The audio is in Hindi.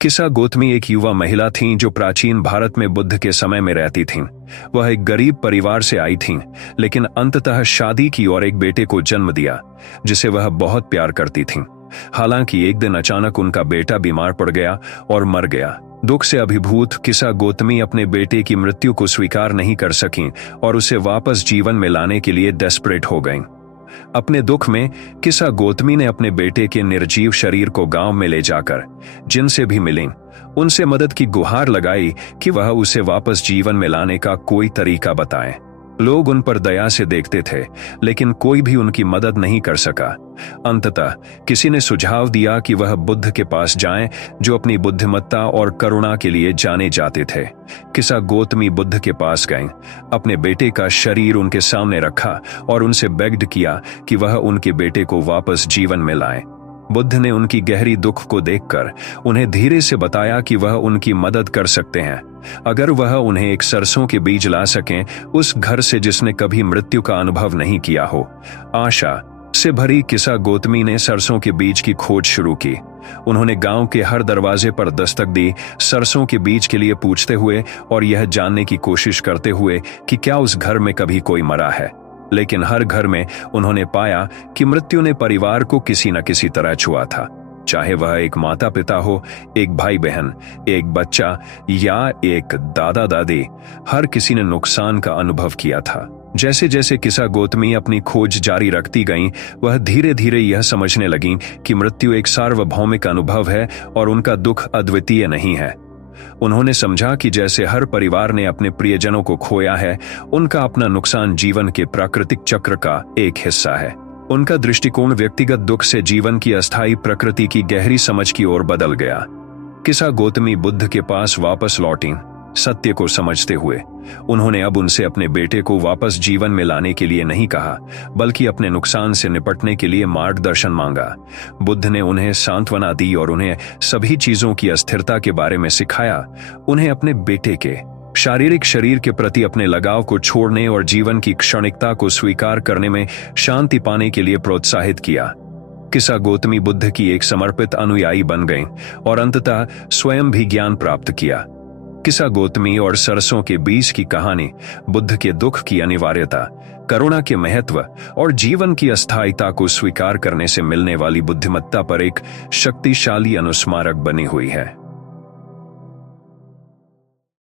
किसा गौतमी एक युवा महिला थीं जो प्राचीन भारत में बुद्ध के समय में रहती थीं। वह एक गरीब परिवार से आई थीं, लेकिन अंततः शादी की और एक बेटे को जन्म दिया जिसे वह बहुत प्यार करती थीं। हालांकि एक दिन अचानक उनका बेटा बीमार पड़ गया और मर गया। दुख से अभिभूत किसा गौतमी अपने बेटे की मृत्यु को स्वीकार नहीं कर सकीं और उसे वापस जीवन में लाने के लिए डेस्परेट हो गईं। अपने दुख में किसा गौतमी ने अपने बेटे के निर्जीव शरीर को गांव में ले जाकर जिनसे भी मिलीं, उनसे मदद की गुहार लगाई कि वह उसे वापस जीवन में लाने का कोई तरीका बताएं। लोग उन पर दया से देखते थे, लेकिन कोई भी उनकी मदद नहीं कर सका। अंततः किसी ने सुझाव दिया कि वह बुद्ध के पास जाएं, जो अपनी बुद्धिमत्ता और करुणा के लिए जाने जाते थे। किसा गौतमी बुद्ध के पास गईं, अपने बेटे का शरीर उनके सामने रखा और उनसे बेग्ड किया कि वह उनके बेटे को वापस जीवन में लाएं। बुद्ध ने उनकी गहरी दुख को देखकर उन्हें धीरे से बताया कि वह उनकी मदद कर सकते हैं अगर वह उन्हें एक सरसों के बीज ला सकें, उस घर से जिसने कभी मृत्यु का अनुभव नहीं किया हो। आशा से भरी किसा गौतमी ने सरसों के बीज की खोज शुरू की। उन्होंने गांव के हर दरवाजे पर दस्तक दी, सरसों के बीज के लिए पूछते हुए और यह जानने की कोशिश करते हुए कि क्या उस घर में कभी कोई मरा है। लेकिन हर घर में उन्होंने पाया कि मृत्यु ने परिवार को किसी न किसी तरह छुआ था, चाहे वह एक माता पिता हो, एक भाई बहन, एक बच्चा या एक दादा दादी। हर किसी ने नुकसान का अनुभव किया था। जैसे जैसे किसा गौतमी अपनी खोज जारी रखती गईं, वह धीरे धीरे यह समझने लगीं कि मृत्यु एक सार्वभौमिक अनुभव है और उनका दुख अद्वितीय नहीं है। उन्होंने समझा कि जैसे हर परिवार ने अपने प्रियजनों को खोया है, उनका अपना नुकसान जीवन के प्राकृतिक चक्र का एक हिस्सा है। उनका दृष्टिकोण व्यक्तिगत दुख से जीवन की अस्थायी प्रकृति की गहरी समझ की ओर बदल गया। किसा गौतमी बुद्ध के पास वापस लौटीं, सत्य को समझते हुए। उन्होंने अब उनसे अपने बेटे को वापस जीवन में लाने के लिए नहीं कहा, बल्कि अपने नुकसान से निपटने के लिए मार्गदर्शन मांगा। बुद्ध ने उन्हें सांत्वना दी और उन्हें सभी चीजों की अस्थिरता के बारे में सिखाया। उन्हें अपने बेटे के शारीरिक शरीर के प्रति अपने लगाव को छोड़ने और जीवन की क्षणिकता को स्वीकार करने में शांति पाने के लिए प्रोत्साहित किया। किसा गौतमी बुद्ध की एक समर्पित अनुयायी बन गईं और अंततः स्वयं भी ज्ञान प्राप्त किया। किसा गौतमी और सरसों के बीज की कहानी बुद्ध के दुख की अनिवार्यता, करुणा के महत्व और जीवन की अस्थायीता को स्वीकार करने से मिलने वाली बुद्धिमत्ता पर एक शक्तिशाली अनुस्मारक बनी हुई है।